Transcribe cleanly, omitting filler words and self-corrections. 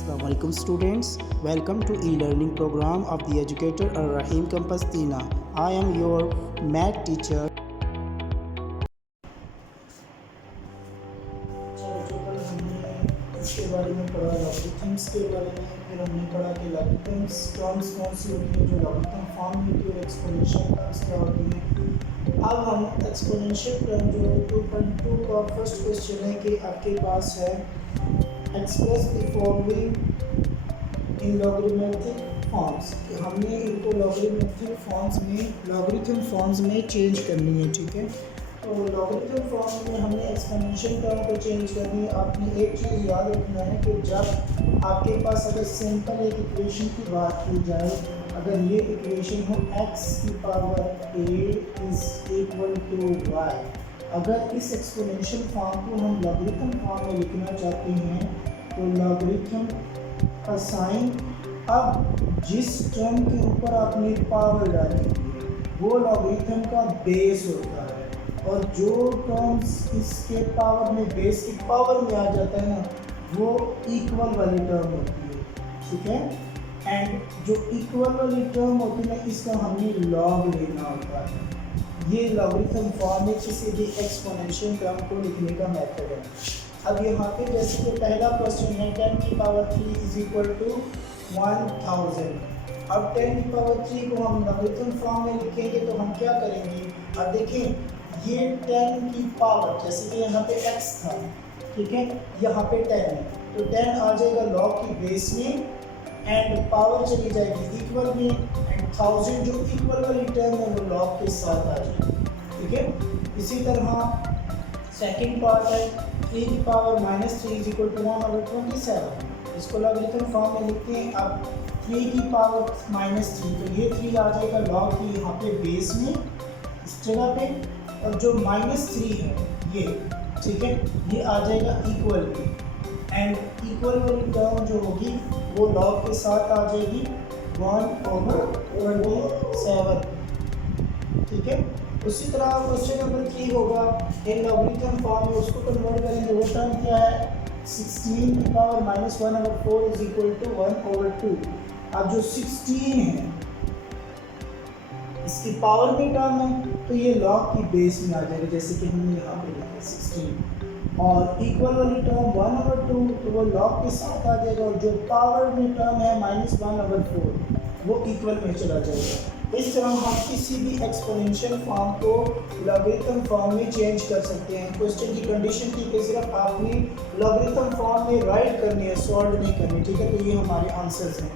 Assalamualaikum students, welcome to e-learning program of the educator Ar-Rahim Campus Tina. I am your math teacher. इसके बारे में पढ़ा logarithms के बारे में, फिर हमने पढ़ा कि लॉगरिथम्स टर्म्स कौन सी होती हैं जो लॉगरिथम फॉर्म में होती है और एक्सपोनेंशियल टर्म्स क्या होती हैं। अब हम एक्सपोनेंशियल टर्म जो 2.2 का फर्स्ट क्वेश्चन है कि आपके पास है express the following in logarithmic forms, कि हमने इनको लॉगरिथम फॉर्म्स में चेंज करनी है। ठीक है, तो लॉगरिथम फॉर्म में हमने एक्सपोनेंशियल टर्म को चेंज करनी है। आपने एक चीज़ याद रखना है कि जब आपके पास अगर सिंपल एक इक्वेशन की बात की जाए, अगर ये इक्वेशन हो x की power a is equal to y, अगर इस एक्सपोनेंशियल फॉर्म को हम लॉगरिथम फॉर्म में लिखना चाहते हैं तो लॉगरिथम का साइन, अब जिस टर्म के ऊपर आपने पावर डाली वो लॉगरिथम का बेस होता है, और जो टर्म्स इसके पावर में बेस की पावर में आ जाता है ना, वो इक्वल वाली टर्म होती है। ठीक है, एंड जो इक्वल वाली टर्म होती है ना, इसका हमने लॉग लेना होता है। ये लॉगरिथम फॉर्म में किसी भी एक्सपोनेंशियल टर्म को लिखने का मेथड है। अब यहाँ पे जैसे कि पहला क्वेश्चन है 10 की पावर 3 इज इक्वल टू 1000। अब 10 की पावर 3 को हम लॉगरिथम फॉर्म में लिखेंगे तो हम क्या करेंगे, अब देखें ये 10 की पावर, जैसे कि यहाँ पे x था, ठीक है, यहाँ पे 10 है, तो 10 आ जाएगा लॉग की बेस में एंड पावर चली जाएगी इक्वल में, एंड 1000 जो इक्वल वाली टर्म है वो लॉग के साथ आ जाएगी। ठीक है, इसी तरह सेकंड पार्ट है 3 की पावर -3 इज इक्वल टू 1/27। इसको लॉगरिथम फॉर्म में लिखते हैं। अब 3 की पावर -3, तो ये 3 आ जाएगा लॉग की यहाँ पे बेस में इस जगह पे, और जो -3 है ये, ठीक है, ये आ जाएगा इक्वल में, एंड इक्वल वाली टर्म जो होगी वो लॉग के साथ आ जाएगी 1/27। ठीक है, उसी तरह क्वेश्चन नंबर 3 होगा इन लॉगरिथम फॉर्म में, उसको कन्वर्ट करेंगे। वो टर्म क्या है 16 की पावर -1/4 इज इक्वल टू 1/2। अब जो 16 है इसकी पावर में टर्म है तो ये लॉग की बेस में आ जाएगा, जैसे कि हमने यहाँ पे लिखा 16, और इक्वल वाली टर्म 1/2 तो वो लॉग के साथ आ जाएगा, और जो पावर में टर्म है -1/4 वो इक्वल में चला जाएगा। इस तरह हम किसी भी एक्सपोनेंशियल फॉर्म को लॉगरिथम फॉर्म में चेंज कर सकते हैं। क्वेश्चन की कंडीशन थी कि सिर्फ आपने लॉगरिथम फॉर्म में राइट करनी है, सॉल्व नहीं करनी। ठीक है, तो ये हमारे आंसर्स हैं।